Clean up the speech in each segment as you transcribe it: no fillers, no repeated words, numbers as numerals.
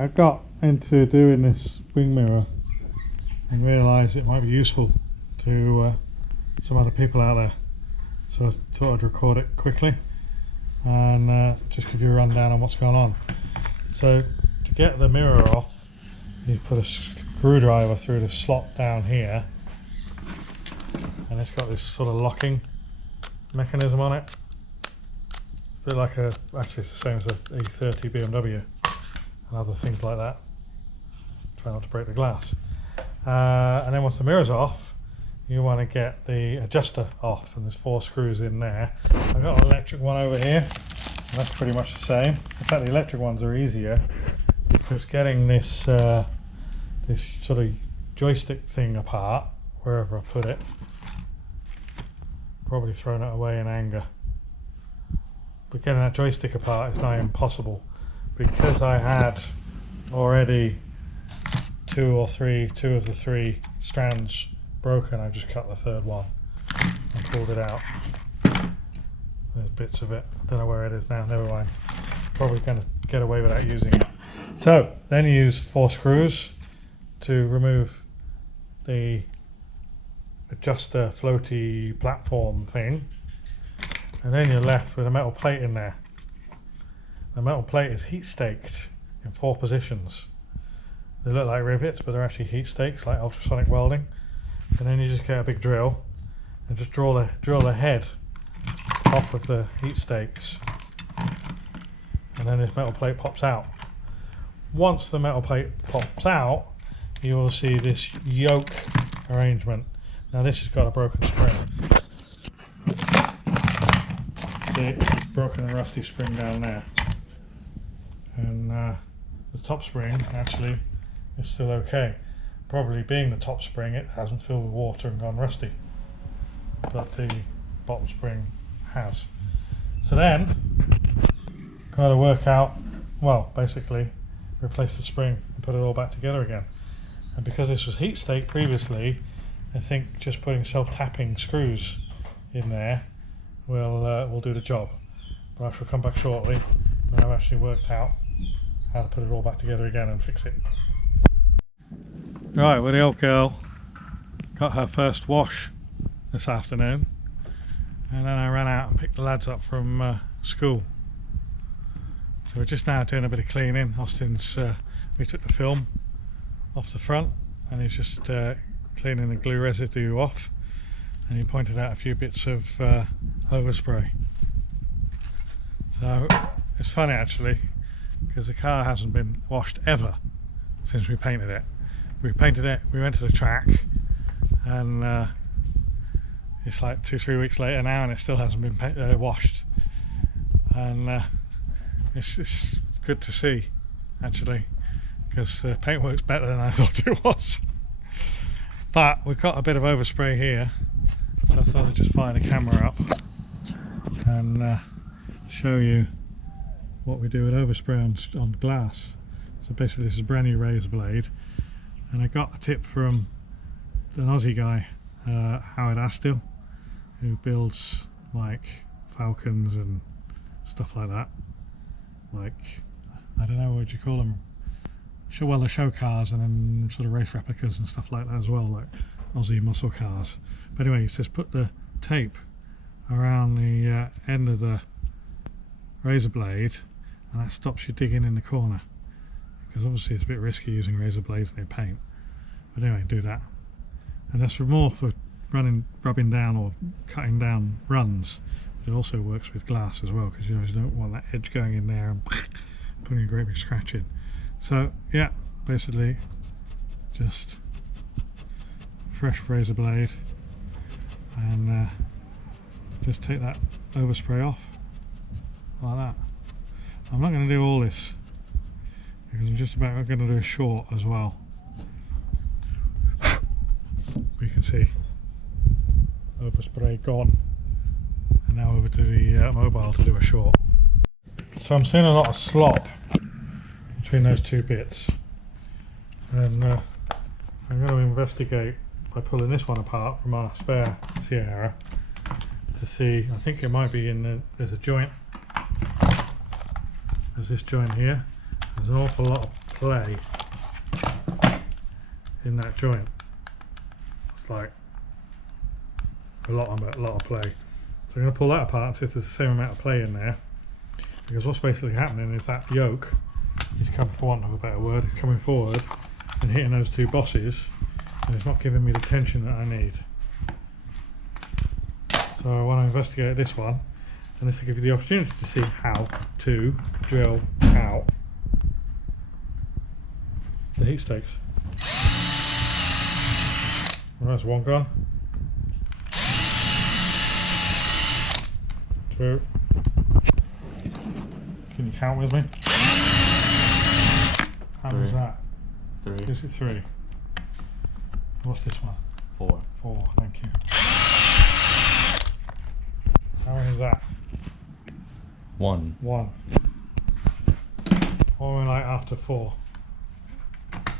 Right, I got into doing this wing mirror and realised it might be useful to some other people out there, so I thought I'd record it quickly and just give you a rundown on what's going on. So to get the mirror off, you put a screwdriver through the slot down here, and it's got this sort of locking mechanism on it. A bit like actually it's the same as a E30 BMW and other things like that. Try not to break the glass. And then once the mirror's off, you want to get the adjuster off, and there's 4 screws in there. I've got an electric one over here, and that's pretty much the same. In fact, the electric ones are easier because getting this this sort of joystick thing apart, wherever I put it, probably thrown it away in anger. But getting that joystick apart is now impossible because I had already two of the 3 strands broken. I just cut the 3rd one and pulled it out. There's bits of it. I don't know where it is now. Never mind. Probably going to get away without using it. So then you use 4 screws to remove the adjuster floaty platform thing, and then you're left with a metal plate in there. The metal plate is heat staked in 4 positions. They look like rivets, but they're actually heat stakes, like ultrasonic welding. And then you just get a big drill and just drill the head off of the heat stakes, and then this metal plate pops out. Once the metal plate pops out, you will see this yoke arrangement. Now this has got a broken spring. The broken and rusty spring down there, and the top spring actually is still okay. Probably being the top spring, it hasn't filled with water and gone rusty, but the bottom spring has. So then got to work out, well, basically replace the spring and put it all back together again. And because this was heat staked previously, I think just putting self-tapping screws in there will do the job. But I shall come back shortly when I've actually worked out how to put it all back together again and fix it. Right, well, the old girl got her first wash this afternoon, and then I ran out and picked the lads up from school. So we're just now doing a bit of cleaning. Austin's we took the film off the front, and he's just cleaning the glue residue off, and he pointed out a few bits of overspray. So it's funny actually, because the car hasn't been washed ever since we painted it. We painted it, we went to the track, and it's like 2-3 weeks later now, and it still hasn't been washed. And it's good to see actually, because the paintwork's better than I thought it was. But we've got a bit of overspray here, so I thought I'd just fire the camera up and show you what we do with overspray on glass. So basically this is a brand new razor blade, and I got a tip from an Aussie guy, Howard Astill, who builds like Falcons and stuff like that. Like, I don't know, what would you call them? Well, the show cars, and then sort of race replicas and stuff like that as well, like Aussie muscle cars. But anyway, he says put the tape around the end of the razor blade, and that stops you digging in the corner, because obviously it's a bit risky using razor blades in paint. But anyway, do that. And that's more for rubbing down or cutting down runs, but it also works with glass as well, because you always don't want that edge going in there and putting a great big scratch in. So yeah, basically just fresh razor blade, and just take that overspray off like that. I'm not going to do all this because I'm just about going to do a short as well. You can see overspray gone, and now over to the mobile to do a short. So I'm seeing a lot of slop between those 2 bits, and I'm going to investigate by pulling this one apart from our spare Sierra to see. I think it might be in there's a joint, there's this joint here, There's an awful lot of play in that joint. It's like a lot of play. So I'm going to pull that apart and see if there's the same amount of play in there. Because what's basically happening is that yoke is coming, for want of a better word, coming forward and hitting those two bosses, and it's not giving me the tension that I need. So I want to investigate this one, and this will give you the opportunity to see how to drill out the heat stakes. Well, that's one gone. 2. Can you count with me? How many was that? 3. This is 3. What's this one? 4. 4, thank you. How many is that? 1. 1. What are we like after 4?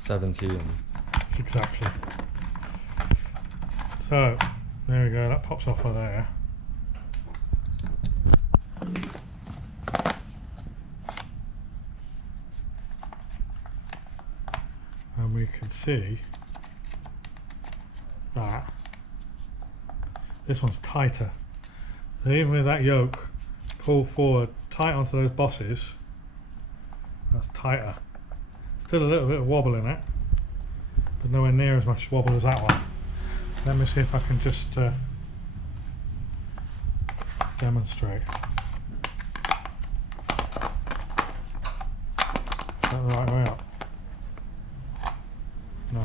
17. Exactly. So, there we go, that pops off of there. And we can see that this one's tighter. So even with that yoke pulled forward tight onto those bosses, that's tighter. Still a little bit of wobble in it, but nowhere near as much wobble as that one. Let me see if I can just demonstrate. Is that the right way up? No.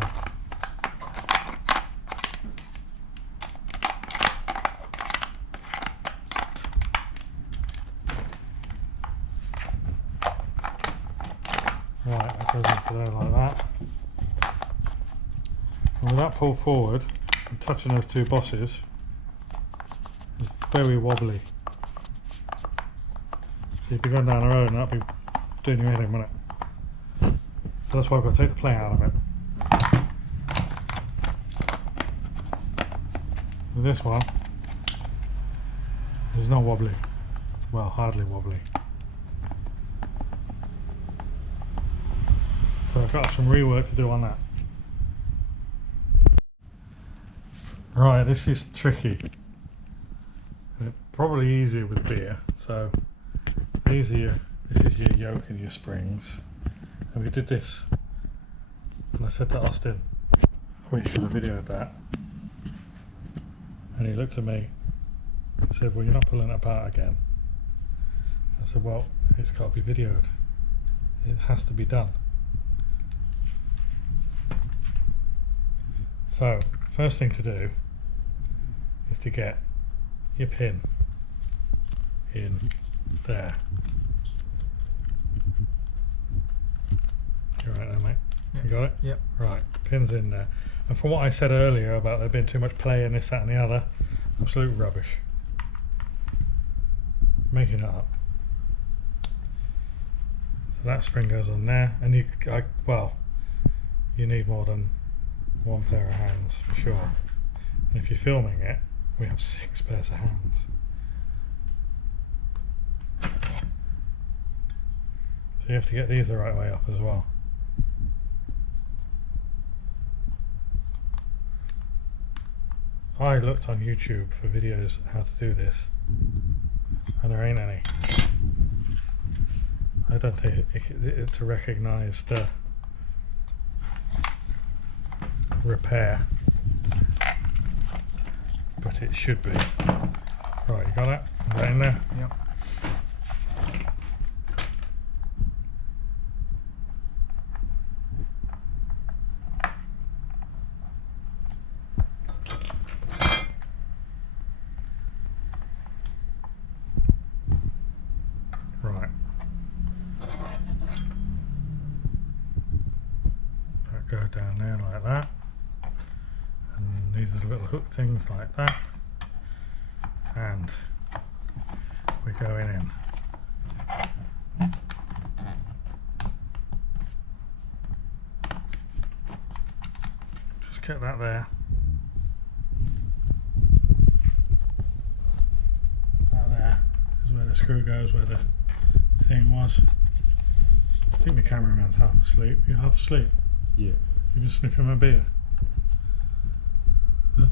Right, that goes into there like that. And with that pull forward and touching those two bosses, it's very wobbly. So if you're going down the road, and that'd be doing you anything, wouldn't it? So that's why I've got to take the play out of it. With this one, it's not wobbly. Well, hardly wobbly. So I've got some rework to do on that. Right, this is tricky. Probably easier with beer. So this is your yoke and your springs. And we did this. And I said to Austin, we should have videoed that. And he looked at me and said, well, you're not pulling it apart again. I said, well, it's got to be videoed. It has to be done. So, first thing to do is to get your pin in there. You right there, mate? Yep. You got it? Yep. Right, pin's in there. And from what I said earlier about there being too much play in this, that and the other, absolute rubbish. Making it up. So that spring goes on there, and you need more than one pair of hands for sure. And if you're filming it, we have 6 pairs of hands. So you have to get these the right way up as well. I looked on YouTube for videos how to do this, and there ain't any. I don't think it's a recognised repair, but it should be. Right, you got that? Is that in there? Yep. Right. That go down there like that. And these are the little hook things like that. And we're going in. Just get that there. That there is where the screw goes, where the thing was. think the cameraman's half asleep. You're half asleep? Yeah. You've been sniffing my beer? Huh?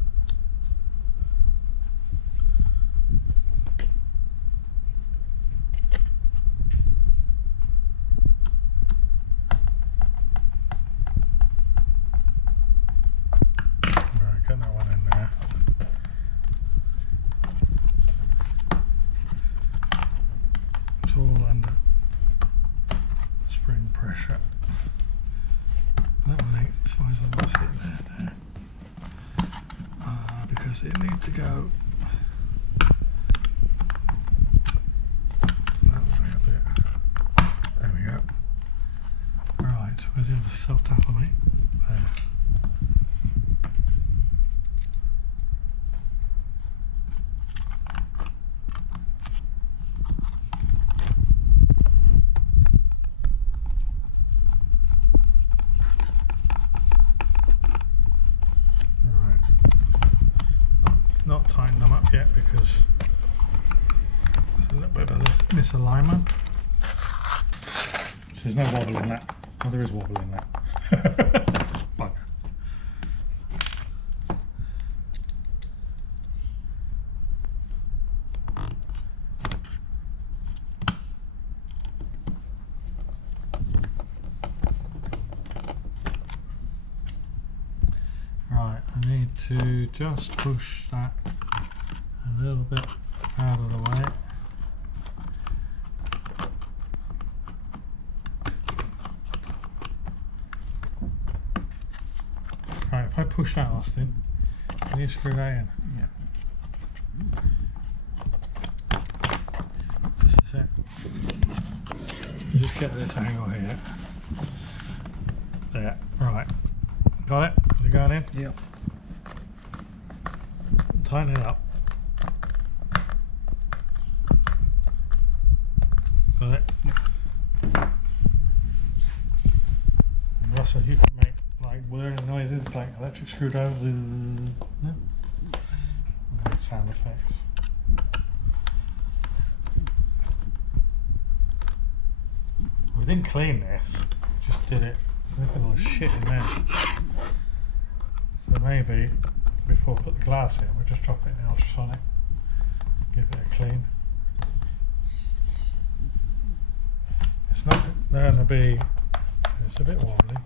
Right, get that one in there. It's all under spring pressure. That one ain't as far as I'm going to sit there now. Because it needs to go that way a bit. There we go. Right, where's the other self tapper, mate? There. Not tighten them up yet because there's a little bit of a misalignment. So there's no wobble in that. Oh, there is wobble in that. Bugger. Right, I need to just push that a little bit out of the way. Right, if I push that, Austin, can you screw that in? Yeah. This is it. You just get this angle here. There, right. Got it? Is it going in? Yep. Tighten it up. Got it? Yep. And Russell, you can make like whirring noises like electric screwdrivers. Yeah? Sound effects. We didn't clean this, just did it. Look at all the shit in there. So maybe before we put the glass in, we just dropped it in the ultrasonic, give it a clean. It's not going to be, it's a bit wobbly.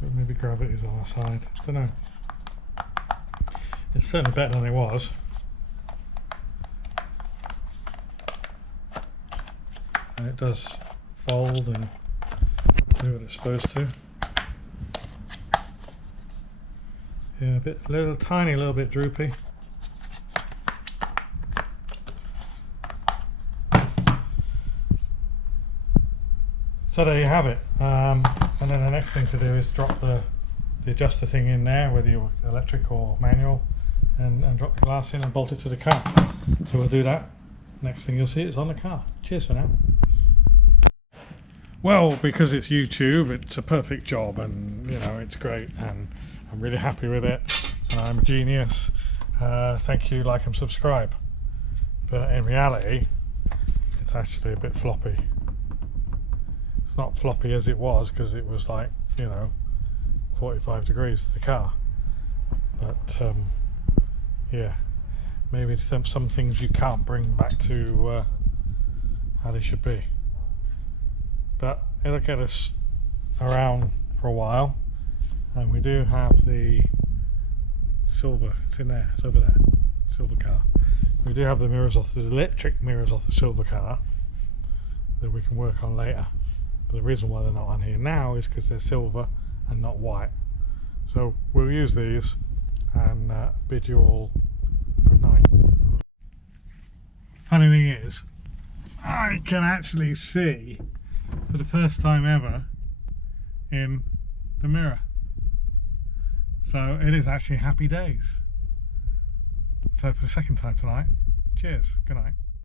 But maybe gravity's on our side, I don't know. It's certainly better than it was. And it does fold and do what it's supposed to. Yeah, tiny little bit droopy. So there you have it. And then the next thing to do is drop the adjuster thing in there, whether you're electric or manual, and drop the glass in and bolt it to the car. So we'll do that. Next thing you'll see is on the car. Cheers for now. Well, because it's YouTube, it's a perfect job, and you know, it's great, and I'm really happy with it, and I'm a genius. Thank you, like and subscribe. But in reality, it's actually a bit floppy. It's not floppy as it was, because it was like, you know, 45 degrees to the car. But yeah, maybe some things you can't bring back to how they should be. But it'll get us around for a while, and we do have the silver, it's in there, it's over there, silver car. We do have the mirrors off, the electric mirrors off the silver car that we can work on later. But the reason why they're not on here now is because they're silver and not white. So we'll use these and bid you all good night. Funny thing is, I can actually see for the first time ever in the mirror. So it is actually happy days. So for the second time tonight, cheers, good night.